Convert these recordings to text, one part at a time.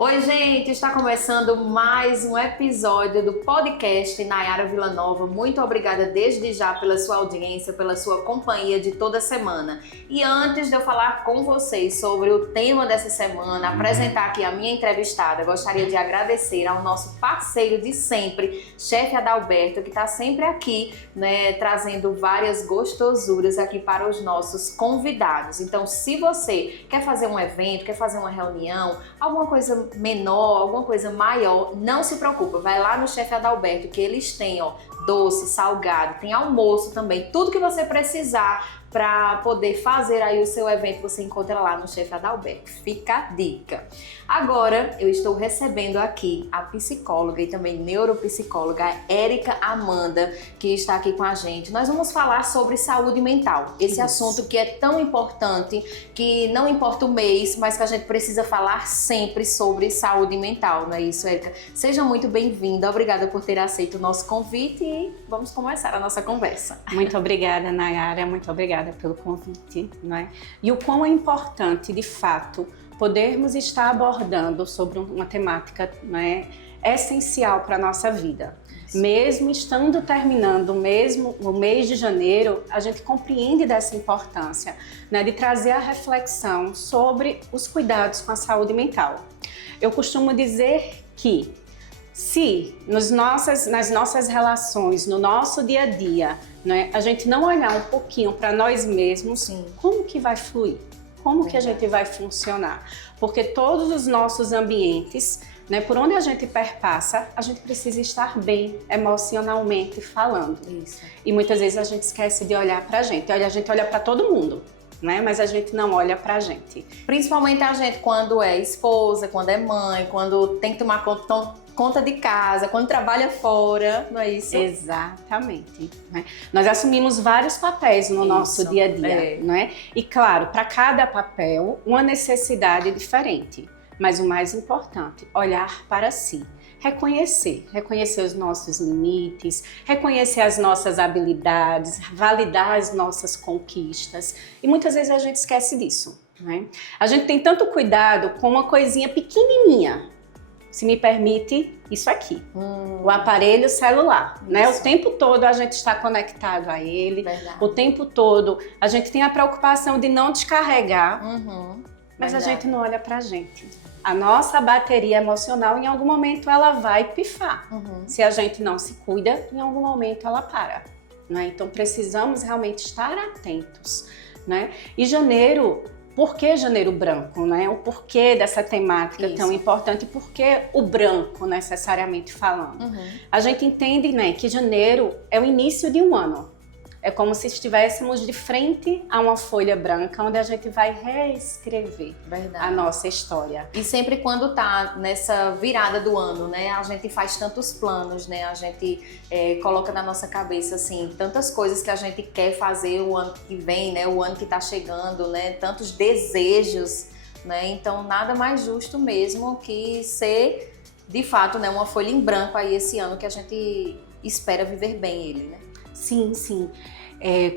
Oi, gente! Está começando mais um episódio do podcast Nayara Villanova. Muito obrigada desde já pela sua audiência, pela sua companhia de toda semana. E antes de eu falar com vocês sobre o tema dessa semana, apresentar aqui a minha entrevistada, gostaria de agradecer ao nosso parceiro de sempre, chefe Adalberto, que está sempre aqui, né, trazendo várias gostosuras aqui para os nossos convidados. Então, se você quer fazer um evento, quer fazer uma reunião, alguma coisa menor, alguma coisa maior, não se preocupa, vai lá no chefe Adalberto, que eles têm, doce, salgado, tem almoço também, tudo que você precisar para poder fazer aí o seu evento, você encontra lá no chefe Adalberto. Fica a dica. Agora, eu estou recebendo aqui a psicóloga e também neuropsicóloga Érica Amanda, que está aqui com a gente. Nós vamos falar sobre saúde mental. Esse assunto que é tão importante, que não importa o mês, mas que a gente precisa falar sempre sobre saúde mental, não é isso, Érica? Seja muito bem-vinda, obrigada por ter aceito o nosso convite e vamos começar a nossa conversa. Muito obrigada, Nayara, muito obrigada pelo convite, não é? E o quão é importante, de fato, podermos estar abordando sobre uma temática, não é, essencial para a nossa vida. Mesmo estando terminando mesmo o mês de janeiro, a gente compreende dessa importância, né, de trazer a reflexão sobre os cuidados com a saúde mental. Eu costumo dizer que se nas nossas relações, no nosso dia a dia, né, a gente não olhar um pouquinho para nós mesmos, sim, como que vai fluir? Como que a gente vai funcionar? Porque todos os nossos ambientes, né, por onde a gente perpassa, a gente precisa estar bem emocionalmente falando. Isso. E muitas vezes a gente esquece de olhar para a gente. A gente olha para todo mundo, né? Mas a gente não olha pra gente. Principalmente a gente quando é esposa, quando é mãe, quando tem que tomar conta de casa, quando trabalha fora, não é isso? Exatamente. Né? Nós assumimos vários papéis no nosso dia a dia, não é? E claro, para cada papel, uma necessidade diferente. Mas o mais importante, olhar para si. Reconhecer os nossos limites, reconhecer as nossas habilidades, validar as nossas conquistas. E muitas vezes a gente esquece disso, né? A gente tem tanto cuidado com uma coisinha pequenininha, se me permite, isso aqui, o aparelho celular, né? O tempo todo a gente está conectado a ele, verdade. O tempo todo a gente tem a preocupação de não descarregar, mas verdade. A gente não olha pra gente. A nossa bateria emocional, em algum momento, ela vai pifar. Se a gente não se cuida, em algum momento ela para. Né? Então, precisamos realmente estar atentos. Né? E janeiro, por que janeiro branco? Né? O porquê dessa temática tão importante? Por que o branco, necessariamente falando? A gente entende, né, que janeiro é o início de um ano. É como se estivéssemos de frente a uma folha branca, onde a gente vai reescrever a nossa história. E sempre quando tá nessa virada do ano, né, a gente faz tantos planos, né, a gente coloca na nossa cabeça, assim, tantas coisas que a gente quer fazer o ano que vem, né, o ano que tá chegando, né, tantos desejos, né, então nada mais justo mesmo que ser, de fato, né, uma folha em branco aí esse ano que a gente espera viver bem ele, né. Sim, sim.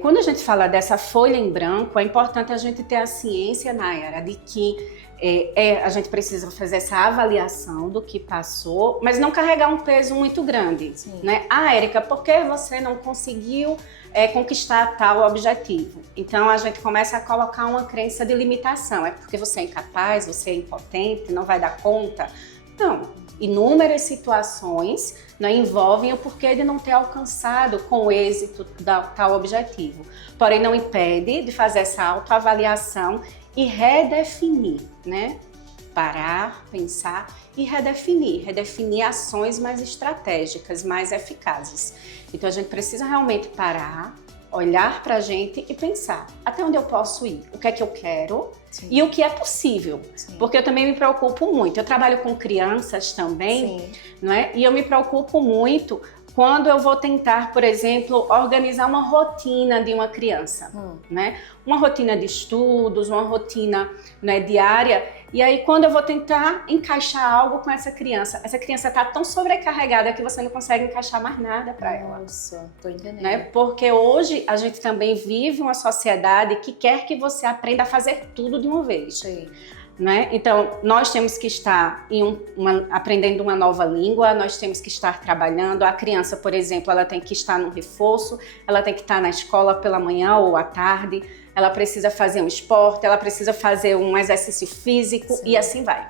Quando a gente fala dessa folha em branco, é importante a gente ter a ciência, Nayara, de que a gente precisa fazer essa avaliação do que passou, mas não carregar um peso muito grande. Né? Érica, por que você não conseguiu conquistar tal objetivo? Então a gente começa a colocar uma crença de limitação. É porque você é incapaz, você é impotente, não vai dar conta? Não. Inúmeras situações, né, envolvem o porquê de não ter alcançado com êxito tal objetivo. Porém, não impede de fazer essa autoavaliação e redefinir, né? Parar, pensar e redefinir ações mais estratégicas, mais eficazes. Então, a gente precisa realmente parar, olhar pra gente e pensar até onde eu posso ir, o que é que eu quero. Sim. E o que é possível. Sim. Porque eu também me preocupo muito. Eu trabalho com crianças também, não é? E eu me preocupo muito quando eu vou tentar, por exemplo, organizar uma rotina de uma criança, né? Uma rotina de estudos, uma rotina, né, diária. E aí, quando eu vou tentar encaixar algo com essa criança está tão sobrecarregada que você não consegue encaixar mais nada para ela. Nossa, tô entendendo. Né? Porque hoje a gente também vive uma sociedade que quer que você aprenda a fazer tudo de uma vez. Sim. né? Então, nós temos que estar aprendendo uma nova língua, nós temos que estar trabalhando. A criança, por exemplo, ela tem que estar no reforço, ela tem que estar na escola pela manhã ou à tarde, ela precisa fazer um esporte, ela precisa fazer um exercício físico. Sim. E assim vai.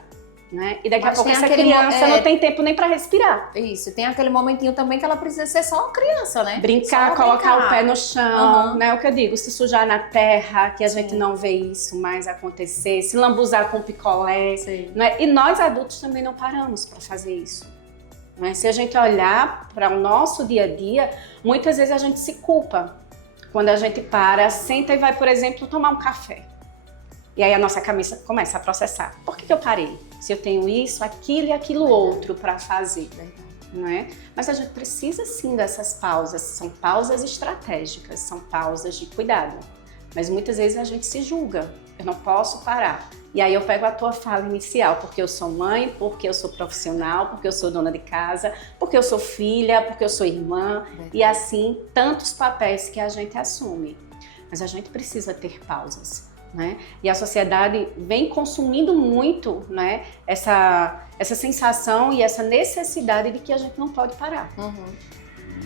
Né? E daqui a pouco essa criança não tem tempo nem para respirar. Isso, tem aquele momentinho também que ela precisa ser só uma criança, né? Brincar, colocar o pé no chão, né? O que eu digo, se sujar na terra, que a gente não vê isso mais acontecer, se lambuzar com picolé, né? E nós adultos também não paramos para fazer isso. Né? Se a gente olhar para o nosso dia a dia, muitas vezes a gente se culpa. Quando a gente para, senta e vai, por exemplo, tomar um café. E aí a nossa cabeça começa a processar. Por que eu parei? Se eu tenho isso, aquilo e aquilo outro para fazer. Não é? Mas a gente precisa sim dessas pausas. São pausas estratégicas, são pausas de cuidado. Mas muitas vezes a gente se julga. Eu não posso parar. E aí eu pego a tua fala inicial, porque eu sou mãe, porque eu sou profissional, porque eu sou dona de casa, porque eu sou filha, porque eu sou irmã. E assim, tantos papéis que a gente assume. Mas a gente precisa ter pausas. Né? E a sociedade vem consumindo muito, né, essa sensação e essa necessidade de que a gente não pode parar.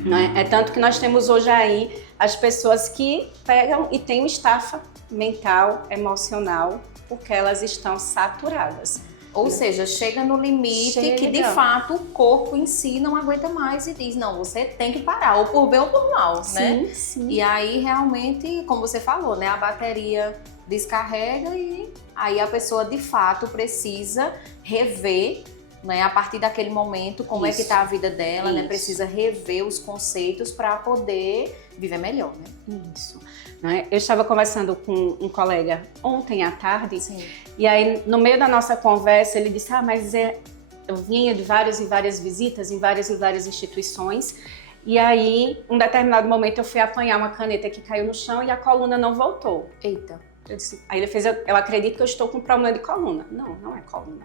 Né? É tanto que nós temos hoje aí as pessoas que pegam e têm estafa mental, emocional, porque elas estão saturadas. Ou seja, chega no limite que de fato o corpo em si não aguenta mais e diz, não, você tem que parar, ou por bem ou por mal, né? Sim. E aí realmente, como você falou, né, a bateria descarrega e aí a pessoa de fato precisa rever, né, a partir daquele momento como é que tá a vida dela, né, precisa rever os conceitos para poder viver melhor, né? Isso. Eu estava conversando com um colega ontem à tarde, e aí no meio da nossa conversa ele disse, mas eu vinha de várias e várias visitas em várias e várias instituições, e aí um determinado momento eu fui apanhar uma caneta que caiu no chão e a coluna não voltou. Eita. Eu disse, aí ele fez, eu acredito que eu estou com problema de coluna. Não, não é coluna.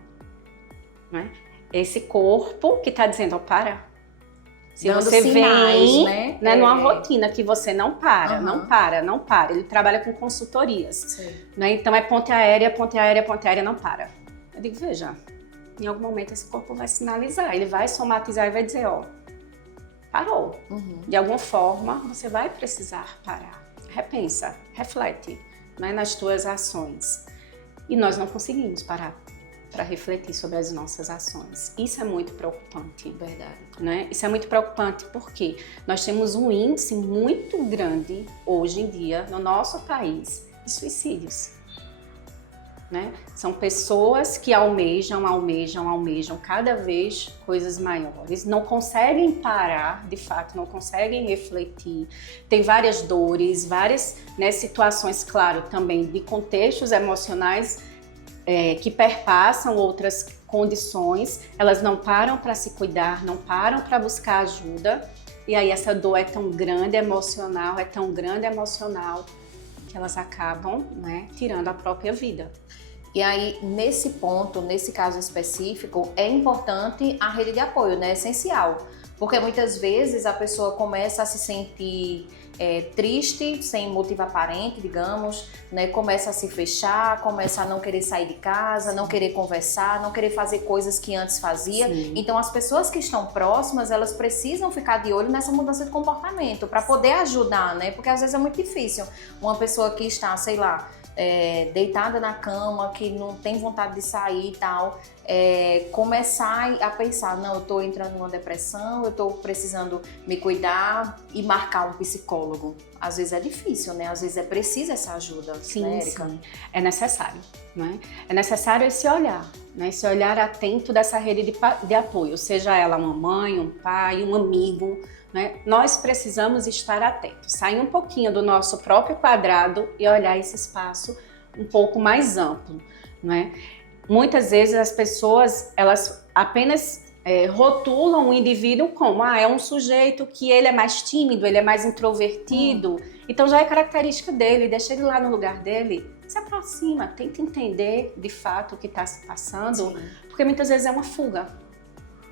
Não é? Esse corpo que está dizendo, para. Se dando você sinais, vem numa rotina que você não para, não para. Ele trabalha com consultorias. Né? Então é ponte aérea, não para. Eu digo, veja, em algum momento esse corpo vai sinalizar, ele vai somatizar e vai dizer, parou. De alguma forma você vai precisar parar. Repensa, reflete, né, nas tuas ações. E nós não conseguimos parar para refletir sobre as nossas ações. Isso é muito preocupante. Verdade. Né? Isso é muito preocupante porque nós temos um índice muito grande hoje em dia no nosso país de suicídios. Né? São pessoas que almejam cada vez coisas maiores, não conseguem parar, de fato, não conseguem refletir, tem várias dores, várias, né, situações, claro, também de contextos emocionais que perpassam outras condições, elas não param para se cuidar, não param para buscar ajuda, e aí essa dor é tão grande emocional, que elas acabam, né, tirando a própria vida. E aí, nesse ponto, nesse caso específico, é importante a rede de apoio, né? É essencial. Porque muitas vezes a pessoa começa a se sentir triste, sem motivo aparente, digamos, né? Começa a se fechar, começa a não querer sair de casa, não querer conversar, não querer fazer coisas que antes fazia. Sim. Então, as pessoas que estão próximas, elas precisam ficar de olho nessa mudança de comportamento para poder ajudar, né? Porque às vezes é muito difícil uma pessoa que está, sei lá, deitada na cama, que não tem vontade de sair e tal, começar a pensar, não, eu tô entrando numa depressão, eu tô precisando me cuidar e marcar um psicólogo. Às vezes é difícil, né? Às vezes é preciso essa ajuda, sim, né, Érica? Sim. É necessário, né? É necessário esse olhar, né? Esse olhar atento dessa rede de apoio, seja ela uma mãe, um pai, um amigo, né? Nós precisamos estar atentos, sair um pouquinho do nosso próprio quadrado e olhar esse espaço um pouco mais amplo, né? Muitas vezes as pessoas, elas apenas rotulam o indivíduo como, é um sujeito que ele é mais tímido, ele é mais introvertido, então já é característica dele, deixa ele lá no lugar dele, se aproxima, tenta entender de fato o que está se passando, porque muitas vezes é uma fuga.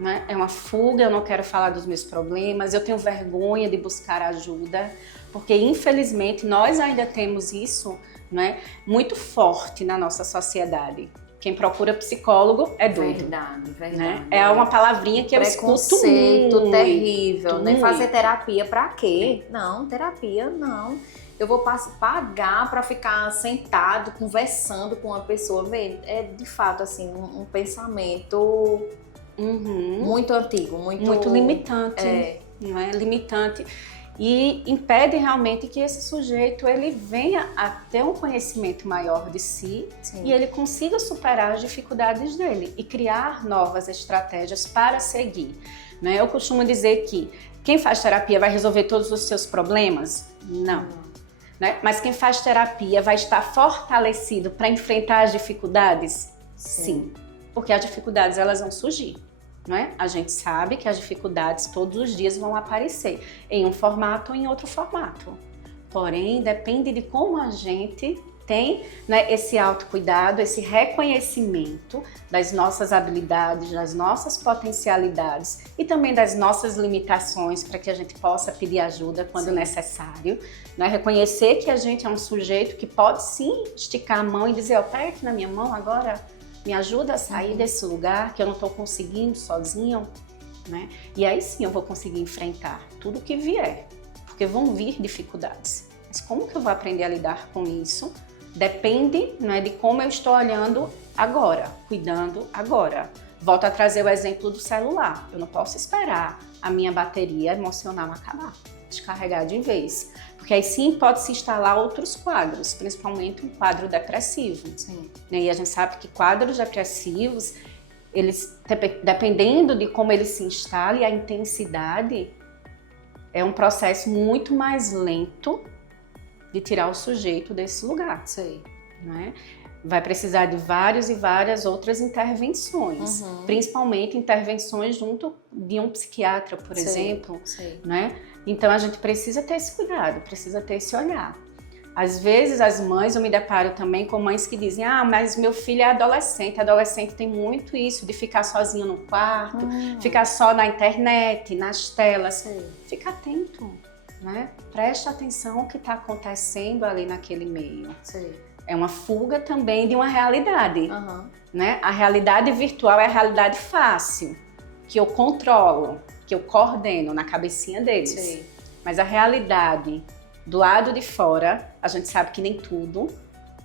Né? É uma fuga, eu não quero falar dos meus problemas, eu tenho vergonha de buscar ajuda, porque infelizmente nós ainda temos isso, né, muito forte na nossa sociedade. Quem procura psicólogo é doido. Verdade, verdade. Né? É uma palavrinha que eu escuto muito. Terrível, né? Muito. Fazer terapia pra quê? Não, terapia não. Eu vou pagar pra ficar sentado, conversando com uma pessoa. Vê, é de fato, assim, um pensamento muito antigo, muito limitante. Não é? Limitante. E impede realmente que esse sujeito ele venha a ter um conhecimento maior de si. Sim. E ele consiga superar as dificuldades dele e criar novas estratégias para seguir. Né? Eu costumo dizer que quem faz terapia vai resolver todos os seus problemas? Não. Né? Mas quem faz terapia vai estar fortalecido para enfrentar as dificuldades? Sim. Porque as dificuldades elas vão surgir. Não é? A gente sabe que as dificuldades todos os dias vão aparecer em um formato ou em outro formato. Porém, depende de como a gente tem, né, esse autocuidado, esse reconhecimento das nossas habilidades, das nossas potencialidades e também das nossas limitações para que a gente possa pedir ajuda quando necessário. Né? Reconhecer que a gente é um sujeito que pode sim esticar a mão e dizer, pega aqui na minha mão agora, me ajuda a sair desse lugar que eu não estou conseguindo sozinho, né? E aí sim eu vou conseguir enfrentar tudo que vier, porque vão vir dificuldades. Mas como que eu vou aprender a lidar com isso? Depende, né, de como eu estou olhando agora, cuidando agora. Volto a trazer o exemplo do celular. Eu não posso esperar a minha bateria emocional acabar, descarregar de vez. Porque aí sim pode se instalar outros quadros, principalmente um quadro depressivo. Sim. E a gente sabe que quadros depressivos, eles, dependendo de como ele se instala e a intensidade, é um processo muito mais lento de tirar o sujeito desse lugar. Sim. Né? Vai precisar de várias e várias outras intervenções, principalmente intervenções junto de um psiquiatra, por exemplo. Né? Então a gente precisa ter esse cuidado, precisa ter esse olhar. Às vezes as mães, eu me deparo também com mães que dizem, mas meu filho é adolescente. Adolescente tem muito isso de ficar sozinho no quarto, ficar só na internet, nas telas. Fica atento, né? Preste atenção ao que está acontecendo ali naquele meio. É uma fuga também de uma realidade. Né? A realidade virtual é a realidade fácil, que eu controlo, que eu coordeno na cabecinha deles. Sim. Mas a realidade do lado de fora, a gente sabe que nem tudo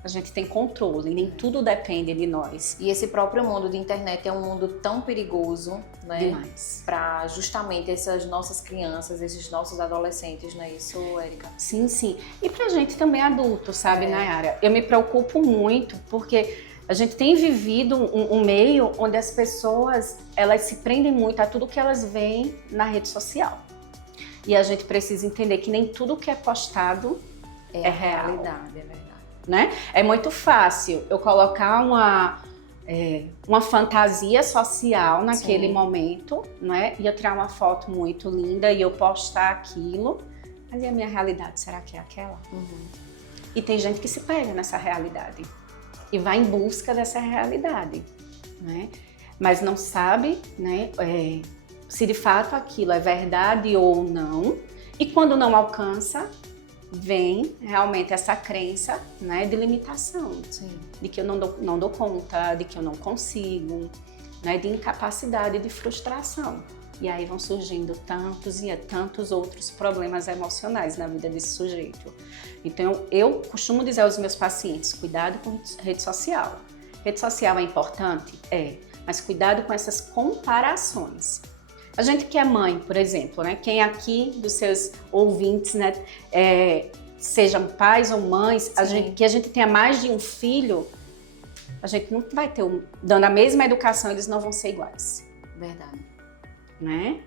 a gente tem controle, nem tudo depende de nós. E esse próprio mundo de internet é um mundo tão perigoso, né? Demais. Para justamente essas nossas crianças, esses nossos adolescentes, não é isso, Érica? Sim, sim. E pra gente também adulto, sabe, Nayara? Eu me preocupo muito porque a gente tem vivido um meio onde as pessoas, elas se prendem muito a tudo que elas veem na rede social. E a gente precisa entender que nem tudo que é postado é real. Realidade, é verdade. Né? É muito fácil eu colocar uma fantasia social naquele momento, né? E eu tirar uma foto muito linda e eu postar aquilo. Mas e a minha realidade, será que é aquela? E tem gente que se pega nessa realidade e vai em busca dessa realidade, né? Mas não sabe, né, se de fato aquilo é verdade ou não. E quando não alcança, vem realmente essa crença, né, de limitação, de que eu não dou conta, de que eu não consigo, né, de incapacidade, de frustração. E aí vão surgindo tantos e tantos outros problemas emocionais na vida desse sujeito. Então, eu costumo dizer aos meus pacientes, cuidado com rede social. Rede social é importante? É, mas cuidado com essas comparações. A gente que é mãe, por exemplo, né? Quem aqui dos seus ouvintes, né, sejam pais ou mães, que a gente tenha mais de um filho, a gente não vai ter, dando a mesma educação, eles não vão ser iguais. Verdade. Né?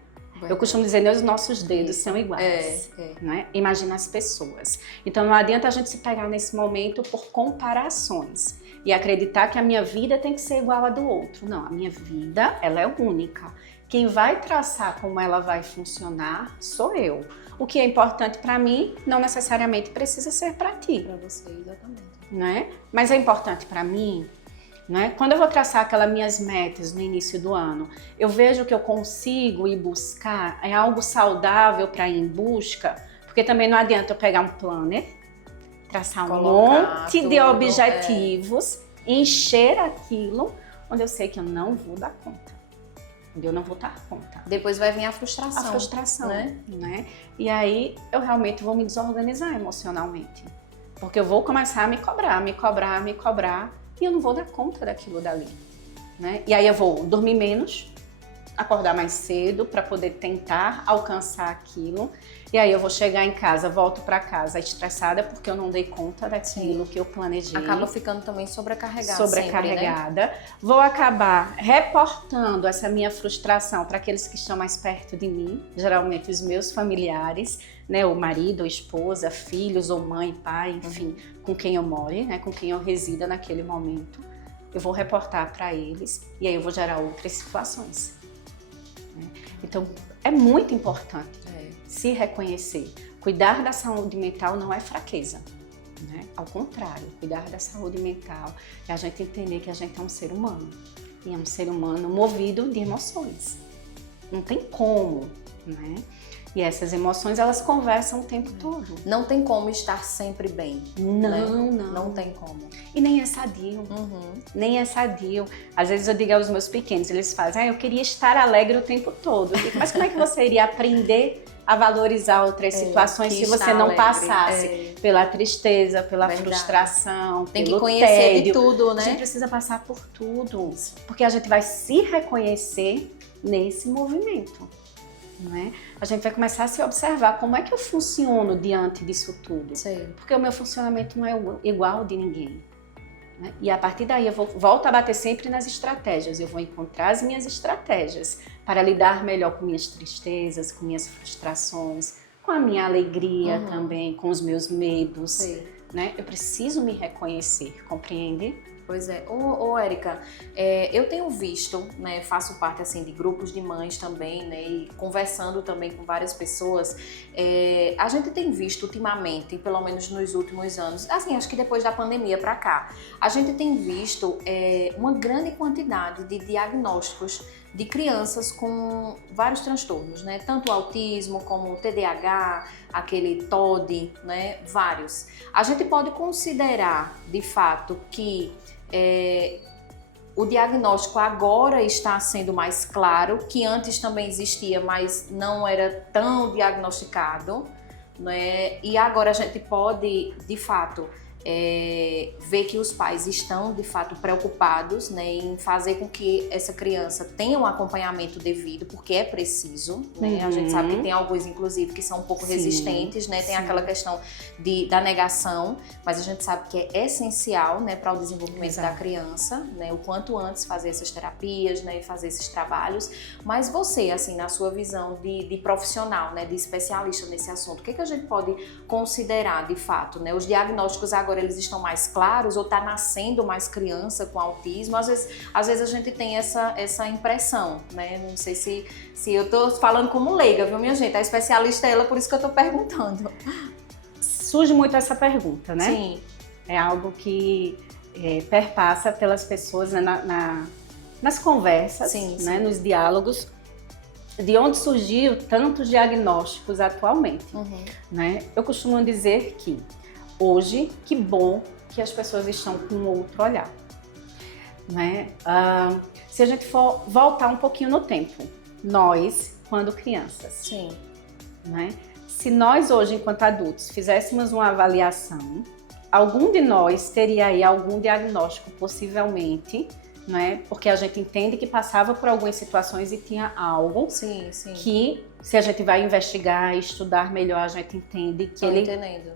Eu costumo dizer que os nossos dedos são iguais. Né? Imagina as pessoas. Então não adianta a gente se pegar nesse momento por comparações e acreditar que a minha vida tem que ser igual à do outro. Não, a minha vida, ela é única. Quem vai traçar como ela vai funcionar sou eu. O que é importante para mim não necessariamente precisa ser para ti. Para você, exatamente. Né? Mas é importante para mim. Né? Quando eu vou traçar aquelas minhas metas no início do ano, eu vejo que eu consigo ir buscar, é algo saudável para ir em busca, porque também não adianta eu pegar um planner, traçar um monte de objetivos encher aquilo onde eu sei que eu não vou dar conta. Onde eu não vou dar conta. Depois vai vir a frustração. A frustração, né? E aí eu realmente vou me desorganizar emocionalmente. Porque eu vou começar a me cobrar, e eu não vou dar conta daquilo dali. Né? E aí eu vou dormir menos, acordar mais cedo para poder tentar alcançar aquilo. E aí eu vou chegar em casa, volto para casa estressada porque eu não dei conta daquilo que eu planejei. Acaba ficando também sobrecarregada. Sobrecarregada. Sempre, né? Vou acabar reportando essa minha frustração para aqueles que estão mais perto de mim, geralmente os meus familiares, né? O marido, a esposa, filhos, ou mãe, pai, enfim, com quem eu more, né? Com quem eu resida naquele momento. Eu vou reportar para eles e aí eu vou gerar outras situações. Então, é muito importante se reconhecer. Cuidar da saúde mental não é fraqueza, né? Ao contrário, cuidar da saúde mental é a gente entender que a gente é um ser humano. E é um ser humano movido de emoções. Não tem como, né? E essas emoções, elas conversam o tempo todo. Não tem como estar sempre bem. Não tem como. E nem é sadio. Nem é sadio. Às vezes eu digo aos meus pequenos, eles fazem, eu queria estar alegre o tempo todo. Eu digo, mas como é que você iria aprender a valorizar outras situações se você não passasse pela tristeza, pela frustração, tem pelo que conhecer tédio. De tudo, né? A gente precisa passar por tudo. Porque a gente vai se reconhecer nesse movimento. Né? A gente vai começar a se observar como é que eu funciono diante disso tudo. Sim. Porque o meu funcionamento não é igual de ninguém. Né? E a partir daí eu volto a bater sempre nas estratégias. Eu vou encontrar as minhas estratégias para lidar melhor com minhas tristezas, com minhas frustrações, com a minha alegria também, com os meus medos. Né? Eu preciso me reconhecer, compreende? Pois é. Érica, eu tenho visto, né, faço parte assim de grupos de mães também, né, e conversando também com várias pessoas, a gente tem visto ultimamente, pelo menos nos últimos anos, assim, acho que depois da pandemia para cá, a gente tem visto uma grande quantidade de diagnósticos de crianças com vários transtornos, né? Tanto o autismo como o TDAH, aquele TOD, né? Vários. A gente pode considerar, de fato, que o diagnóstico agora está sendo mais claro, que antes também existia, mas não era tão diagnosticado, né? E agora a gente pode, de fato, ver que os pais estão, de fato, preocupados, né, em fazer com que essa criança tenha um acompanhamento devido, porque é preciso, né? A gente sabe que tem alguns, inclusive, que são um pouco resistentes, né? Tem aquela questão da negação, mas a gente sabe que é essencial, né, para o desenvolvimento da criança, né? O quanto antes fazer essas terapias, né, e fazer esses trabalhos. Mas você, assim, na sua visão de profissional, né, de especialista nesse assunto, o que a gente pode considerar, de fato, né? Os diagnósticos agora eles estão mais claros ou está nascendo mais criança com autismo? Às vezes a gente tem essa impressão, né? Não sei se eu estou falando como leiga, viu, minha gente? A especialista é ela, por isso que eu estou perguntando. Surge muito essa pergunta, né? Sim. É algo que perpassa pelas pessoas, né, nas conversas, né, nos diálogos, de onde surgiu tantos diagnósticos atualmente. Né? Eu costumo dizer que hoje, que bom que as pessoas estão com outro olhar. Né? Se a gente for voltar um pouquinho no tempo, nós, quando crianças, Sim. Né? Se nós hoje, enquanto adultos, fizéssemos uma avaliação, algum de nós teria aí algum diagnóstico, possivelmente, né? Porque a gente entende que passava por algumas situações e tinha algo que, se a gente vai investigar e estudar melhor, a gente entende que ele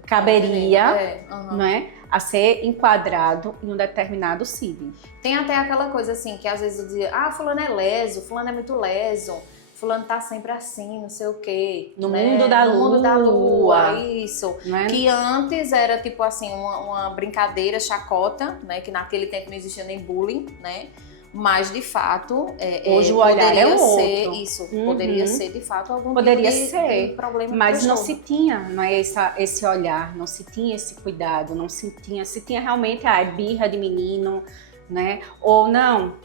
caberia, né, a ser enquadrado em um determinado CID. Tem até aquela coisa assim, que às vezes eu dizia, fulano é leso, fulano é muito leso, fulano tá sempre assim, não sei o quê. No né? mundo da no lua. mundo da lua, isso. Né? Que antes era tipo assim, uma brincadeira, chacota, né? Que naquele tempo não existia nem bullying, né? Mas de fato, hoje o olhar poderia é ser outro. isso. Poderia ser de fato algum poderia tipo ser, de problema. Mas não se tinha, não é, esse olhar, não se tinha esse cuidado, não se tinha realmente a birra de menino, né? Ou não,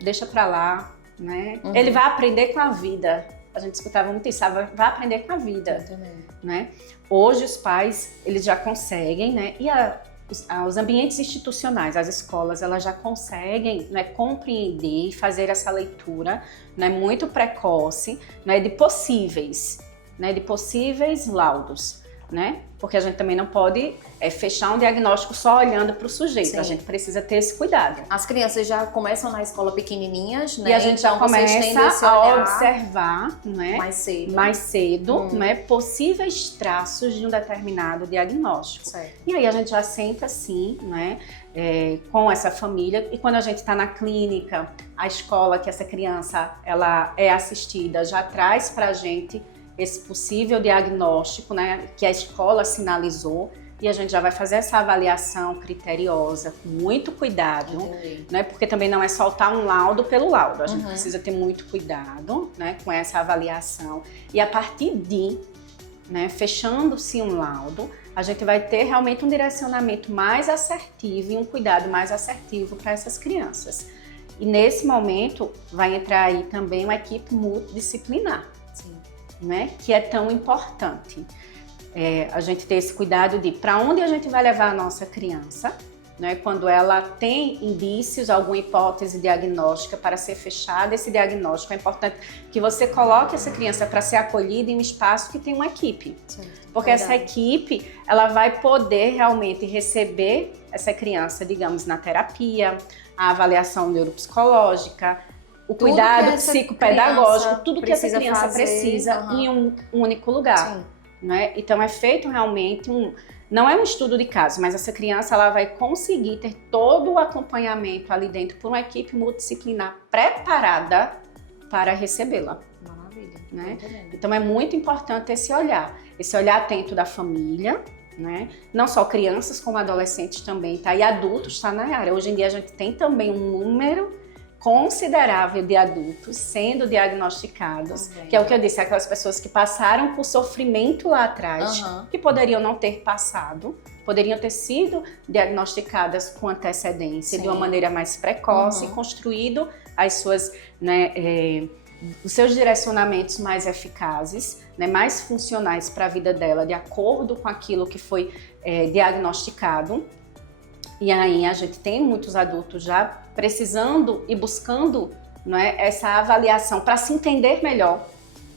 deixa pra lá. Né? Ele vai aprender com a vida. A gente escutava muito isso, vai aprender com a vida. Né? Hoje os pais, eles já conseguem, né? E os ambientes institucionais, as escolas, elas já conseguem, né, compreender e fazer essa leitura, né, muito precoce, né, de possíveis laudos, né? Porque a gente também não pode fechar um diagnóstico só olhando para o sujeito. Sim. A gente precisa ter esse cuidado. As crianças já começam na escola pequenininhas, né? E a gente então, já começa a observar, né, mais cedo, né, possíveis traços de um determinado diagnóstico. Certo. E aí a gente já senta assim, né, com essa família. E quando a gente está na clínica, a escola que essa criança ela é assistida já traz para a gente esse possível diagnóstico, né, que a escola sinalizou, e a gente já vai fazer essa avaliação criteriosa, com muito cuidado, né, porque também não é soltar um laudo pelo laudo, a gente precisa ter muito cuidado, né, com essa avaliação, e a partir de, né, fechando-se um laudo, a gente vai ter realmente um direcionamento mais assertivo e um cuidado mais assertivo para essas crianças. E nesse momento vai entrar aí também uma equipe multidisciplinar. Sim. Né, que é tão importante. A gente ter esse cuidado de para onde a gente vai levar a nossa criança, né, quando ela tem indícios, alguma hipótese diagnóstica para ser fechada, esse diagnóstico é importante que você coloque essa criança para ser acolhida em um espaço que tem uma equipe. Sim, porque essa equipe, ela vai poder realmente receber essa criança, digamos, na terapia, a avaliação neuropsicológica, o cuidado psicopedagógico, tudo que essa criança precisa em um único lugar. Né? Então é feito realmente não é um estudo de caso, mas essa criança ela vai conseguir ter todo o acompanhamento ali dentro por uma equipe multidisciplinar preparada para recebê-la. Maravilha. Né? Então é muito importante esse olhar atento da família, né? Não só crianças como adolescentes também, tá? E adultos, tá, na área. Hoje em dia a gente tem também um número considerável de adultos sendo diagnosticados, que é o que eu disse, aquelas pessoas que passaram por sofrimento lá atrás, que poderiam não ter passado, poderiam ter sido diagnosticadas com antecedência, de uma maneira mais precoce, e construído as suas, né, os seus direcionamentos mais eficazes, né, mais funcionais para a vida dela, de acordo com aquilo que foi diagnosticado. E aí a gente tem muitos adultos já precisando e buscando, não é, essa avaliação para se entender melhor,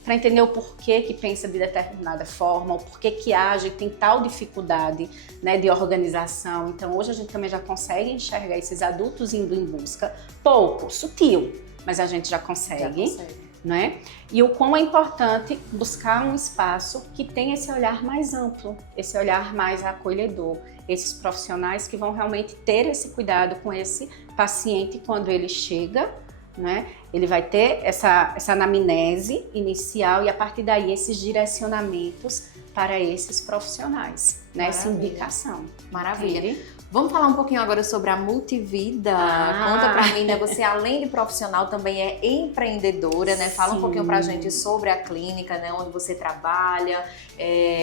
para entender o porquê que pensa de determinada forma, o porquê que age, tem tal dificuldade, né, de organização. Então hoje a gente também já consegue enxergar esses adultos indo em busca, pouco, sutil, mas a gente já consegue. Né? E o quão é importante buscar um espaço que tenha esse olhar mais amplo, esse olhar mais acolhedor, esses profissionais que vão realmente ter esse cuidado com esse paciente quando ele chega, né? Ele vai ter essa anamnese inicial e a partir daí esses direcionamentos para esses profissionais, né? Essa indicação. Maravilha. Vamos falar um pouquinho agora sobre a Multivida. Conta pra mim, né? Você além de profissional também é empreendedora, né? Fala um pouquinho pra gente sobre a clínica, né? Onde você trabalha,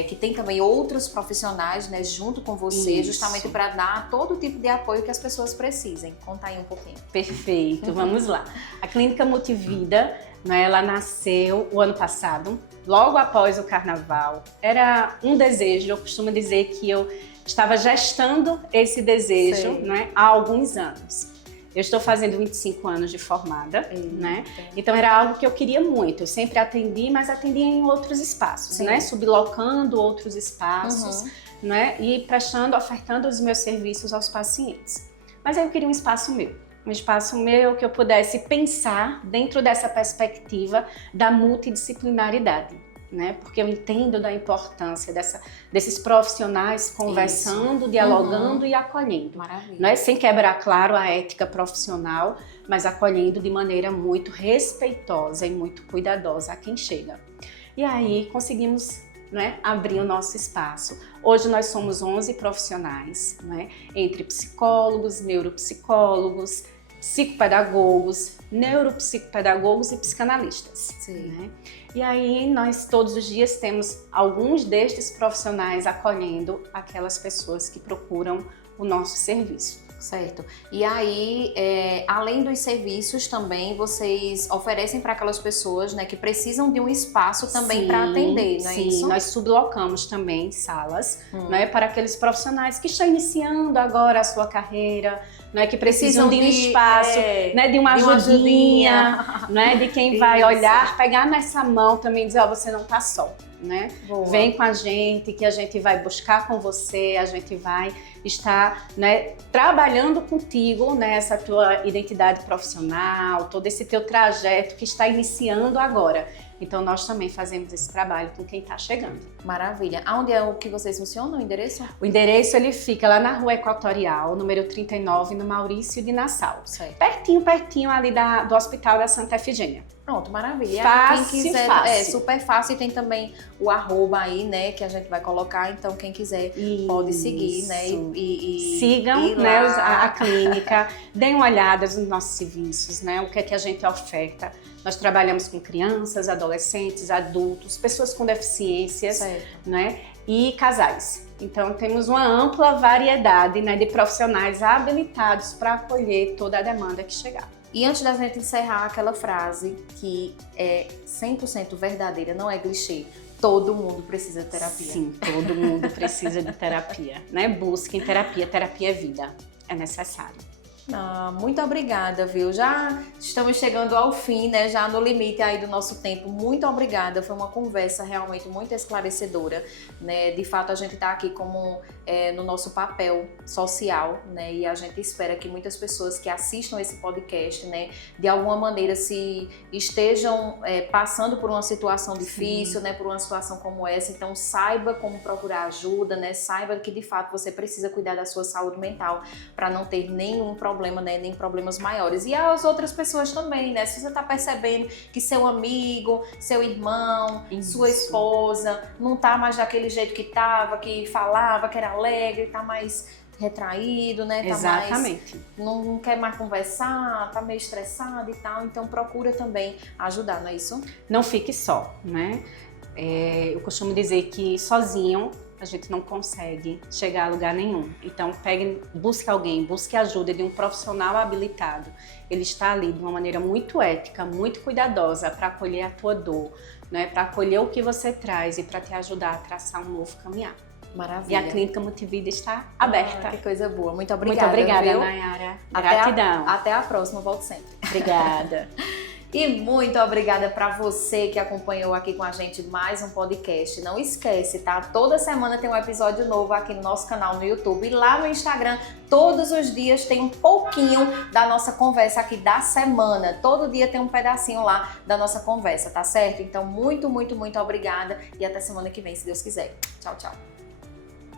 que tem também outros profissionais, né? Junto com você, justamente para dar todo tipo de apoio que as pessoas precisem. Conta aí um pouquinho. Perfeito, vamos lá. A clínica Multivida, né? Ela nasceu o ano passado, logo após o carnaval. Era um desejo, eu costumo dizer que eu estava gestando esse desejo, né, há alguns anos. Eu estou fazendo 25 anos de formada, né? Então era algo que eu queria muito. Eu sempre atendi, mas atendia em outros espaços, né? Sublocando outros espaços, né? E ofertando os meus serviços aos pacientes. Mas eu queria um espaço meu que eu pudesse pensar dentro dessa perspectiva da multidisciplinaridade. Né? Porque eu entendo da importância desses profissionais conversando, dialogando e acolhendo. Maravilha. Né? Sem quebrar, claro, a ética profissional, mas acolhendo de maneira muito respeitosa e muito cuidadosa a quem chega. E aí conseguimos, né, abrir o nosso espaço. Hoje nós somos 11 profissionais, né, entre psicólogos, neuropsicólogos, psicopedagogos, neuropsicopedagogos e psicanalistas. Né? E aí nós todos os dias temos alguns destes profissionais acolhendo aquelas pessoas que procuram o nosso serviço. Certo. E aí, além dos serviços também, vocês oferecem para aquelas pessoas, né, que precisam de um espaço também para atender, não é sim, isso? nós sublocamos também salas, né, para aqueles profissionais que estão iniciando agora a sua carreira, né, que precisam de um espaço, né, de uma ajudinha, né, de quem vai olhar, pegar nessa mão também e dizer, ó, você não está só. Né? Vem com a gente, que a gente vai buscar com você, a gente vai estar, né, trabalhando contigo nessa tua identidade profissional, todo esse teu trajeto que está iniciando agora. Então, nós também fazemos esse trabalho com quem está chegando. Maravilha. Aonde é o que vocês funcionam, o endereço? O endereço, ele fica lá na Rua Equatorial, número 39, no Maurício de Nassau. Certo. Pertinho ali do Hospital da Santa Efigênia. Pronto, maravilha. Fácil, quem quiser, fácil. Super fácil. E tem também o @ aí, né, que a gente vai colocar. Então, quem quiser pode seguir, né? Sigam, né, a clínica, deem uma olhada nos nossos serviços, né? O que é que a gente oferta. Nós trabalhamos com crianças, adolescentes, adultos, pessoas com deficiências, né? E casais. Então, temos uma ampla variedade, né, de profissionais habilitados para acolher toda a demanda que chegar. E antes da gente encerrar, aquela frase que é 100% verdadeira, não é clichê. Todo mundo precisa de terapia. Sim, todo mundo precisa de terapia, né? Busquem terapia, terapia é vida, é necessário. Muito obrigada, viu? Já estamos chegando ao fim, né? Já no limite aí do nosso tempo. Muito obrigada, foi uma conversa realmente muito esclarecedora, né? De fato, a gente está aqui como no nosso papel social, né? E a gente espera que muitas pessoas que assistam esse podcast, né? De alguma maneira se estejam passando por uma situação difícil, né? Por uma situação como essa, então saiba como procurar ajuda, né? Saiba que de fato você precisa cuidar da sua saúde mental para não ter nenhum problema, né, nem problemas maiores. E as outras pessoas também, né? Se você tá percebendo que seu amigo, seu irmão, sua esposa não tá mais daquele jeito que tava, que falava, que era alegre, tá mais retraído, né? Tá Exatamente. Não quer mais conversar, tá meio estressado e tal, então procura também ajudar, não é isso? Não fique só, né? Eu costumo dizer que sozinho a gente não consegue chegar a lugar nenhum. Então, busque alguém, busque a ajuda de um profissional habilitado. Ele está ali de uma maneira muito ética, muito cuidadosa para acolher a tua dor, né? Para acolher o que você traz e para te ajudar a traçar um novo caminhar. Maravilha. E a Clínica Multivida está aberta. Que coisa boa. Muito obrigada. Muito obrigada, viu? Nayara. Gratidão. Até a próxima, volte sempre. Obrigada. E muito obrigada para você que acompanhou aqui com a gente mais um podcast. Não esquece, tá? Toda semana tem um episódio novo aqui no nosso canal no YouTube. E lá no Instagram, todos os dias tem um pouquinho da nossa conversa aqui da semana. Todo dia tem um pedacinho lá da nossa conversa, tá certo? Então, muito obrigada e até semana que vem, se Deus quiser. Tchau, tchau.